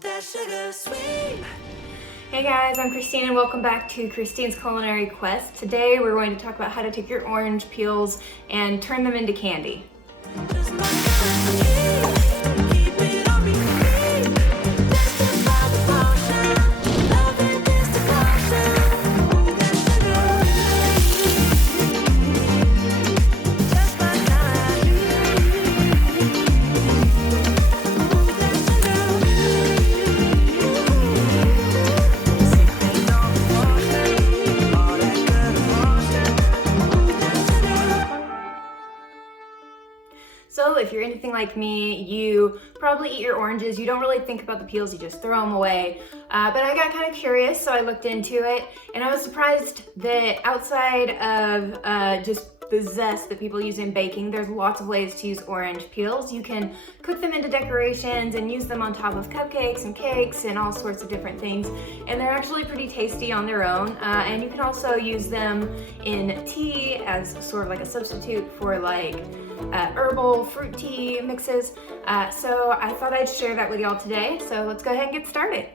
that sugar sweet. Hey guys, I'm Christine and welcome back to Christine's Culinary Quest. Today we're going to talk about how to take your orange peels and turn them into candy. Just my kind, keep it on repeat. Justify the potion, love it is the caution. Oh, that sugar, just my kind. Oh, that sugar, sipping on the potion, all that good emotion. Oh, that sugar. So if you're anything like me, you probably eat your oranges. You don't really think about the peels, you just throw them away. But I got kind of curious, so I looked into it, and I was surprised that outside of just the zest that people use in baking, there's lots of ways to use orange peels. You can cook them into decorations and use them on top of cupcakes and cakes and all sorts of different things. And they're actually pretty tasty on their own. And you can also use them in tea as sort of like a substitute for like herbal fruit tea mixes. So I thought I'd share that with y'all today. So let's go ahead and get started.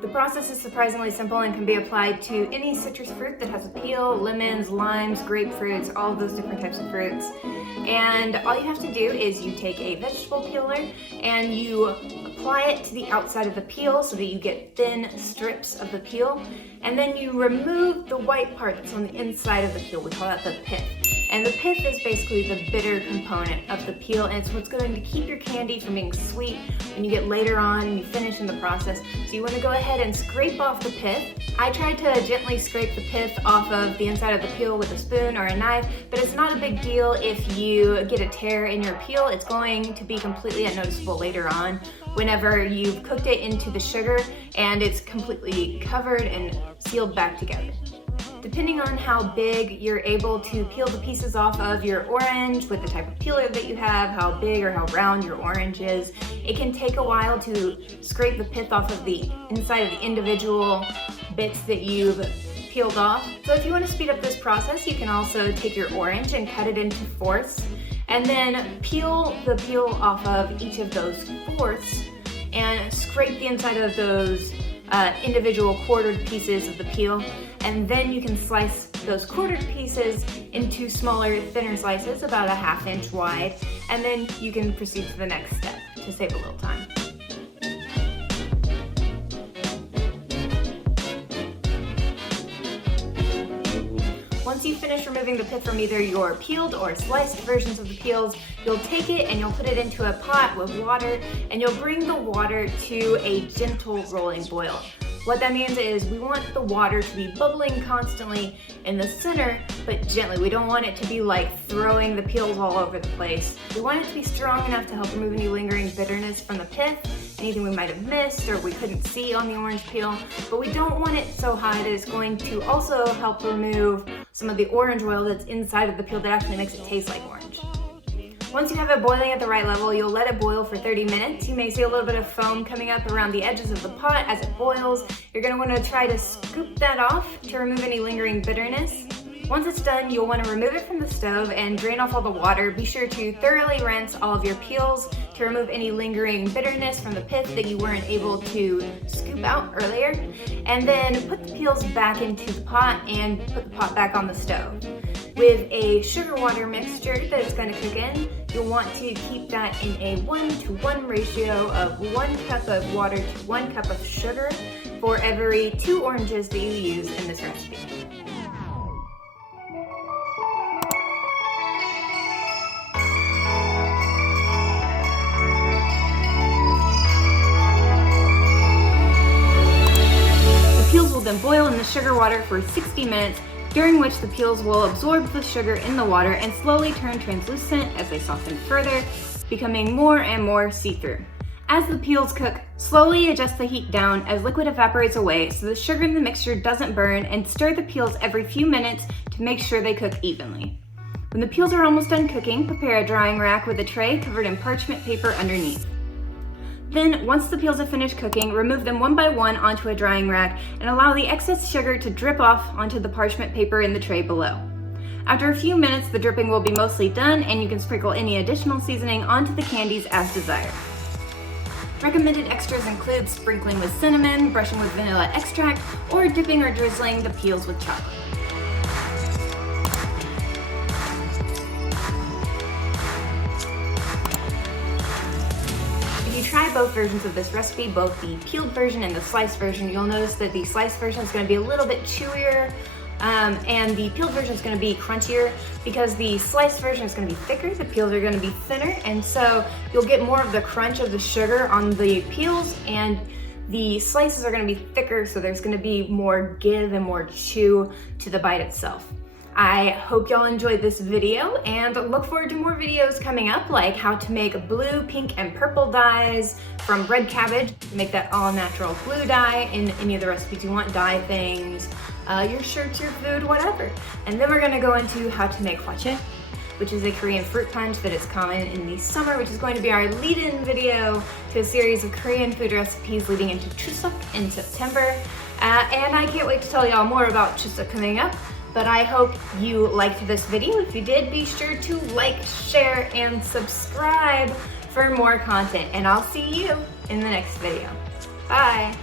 The process is surprisingly simple and can be applied to any citrus fruit that has a peel: lemons, limes, grapefruits, all of those different types of fruits. And all you have to do is you take a vegetable peeler and you apply it to the outside of the peel so that you get thin strips of the peel. And then you remove the white part that's on the inside of the peel. We call that the pith. And the pith is basically the bitter component of the peel, and it's what's going to keep your candy from being sweet when you get later on and you finish in the process. So you want to go ahead and scrape off the pith. I tried to gently scrape the pith off of the inside of the peel with a spoon or a knife, but it's not a big deal if you get a tear in your peel. It's going to be completely unnoticeable later on whenever you've cooked it into the sugar and it's completely covered and sealed back together. Depending on how big you're able to peel the pieces off of your orange with the type of peeler that you have, how big or how round your orange is, it can take a while to scrape the pith off of the inside of the individual bits that you've peeled off. So if you want to speed up this process, you can also take your orange and cut it into fourths, and then peel the peel off of each of those fourths and scrape the inside of those individual quartered pieces of the peel, and then you can slice those quartered pieces into smaller, thinner slices about a 1/2 inch wide, and then you can proceed to the next step to save a little time. Once you finish removing the pith from either your peeled or sliced versions of the peels, you'll take it and you'll put it into a pot with water, and you'll bring the water to a gentle rolling boil. What that means is we want the water to be bubbling constantly in the center, but gently. We don't want it to be like throwing the peels all over the place. We want it to be strong enough to help remove any lingering bitterness from the pith, anything we might have missed or we couldn't see on the orange peel, but we don't want it so hot that it's going to also help remove some of the orange oil that's inside of the peel that actually makes it taste like orange. Once you have it boiling at the right level, you'll let it boil for 30 minutes. You may see a little bit of foam coming up around the edges of the pot as it boils. You're going to want to try to scoop that off to remove any lingering bitterness. Once it's done, you'll want to remove it from the stove and drain off all the water. Be sure to thoroughly rinse all of your peels to remove any lingering bitterness from the pith that you weren't able to scoop out earlier. And then put the peels back into the pot and put the pot back on the stove. With a sugar water mixture that it's going to cook in, you'll want to keep that in a 1-to-1 ratio of 1 cup of water to 1 cup of sugar for every 2 oranges that you use in this recipe. The peels will then boil in the sugar water for 60 minutes, during which the peels will absorb the sugar in the water and slowly turn translucent as they soften further, becoming more and more see-through. As the peels cook, slowly adjust the heat down as liquid evaporates away so the sugar in the mixture doesn't burn, and stir the peels every few minutes to make sure they cook evenly. When the peels are almost done cooking, prepare a drying rack with a tray covered in parchment paper underneath. Then, once the peels have finished cooking, remove them one by one onto a drying rack and allow the excess sugar to drip off onto the parchment paper in the tray below. After a few minutes, the dripping will be mostly done, and you can sprinkle any additional seasoning onto the candies as desired. Recommended extras include sprinkling with cinnamon, brushing with vanilla extract, or dipping or drizzling the peels with chocolate. If you try both versions of this recipe, both the peeled version and the sliced version, you'll notice that the sliced version is going to be a little bit chewier, and the peeled version is going to be crunchier because the sliced version is going to be thicker, the peels are going to be thinner, and so you'll get more of the crunch of the sugar on the peels, and the slices are going to be thicker, so there's going to be more give and more chew to the bite itself. I hope y'all enjoyed this video and look forward to more videos coming up, like how to make blue, pink, and purple dyes from red cabbage, make that all natural blue dye in any of the recipes you want, dye things, your shirts, your food, whatever. And then we're gonna go into how to make hwache, which is a Korean fruit punch that is common in the summer, which is going to be our lead-in video to a series of Korean food recipes leading into Chuseok in September. And I can't wait to tell y'all more about Chuseok coming up. But I hope you liked this video. If you did, be sure to like, share, and subscribe for more content. And I'll see you in the next video. Bye.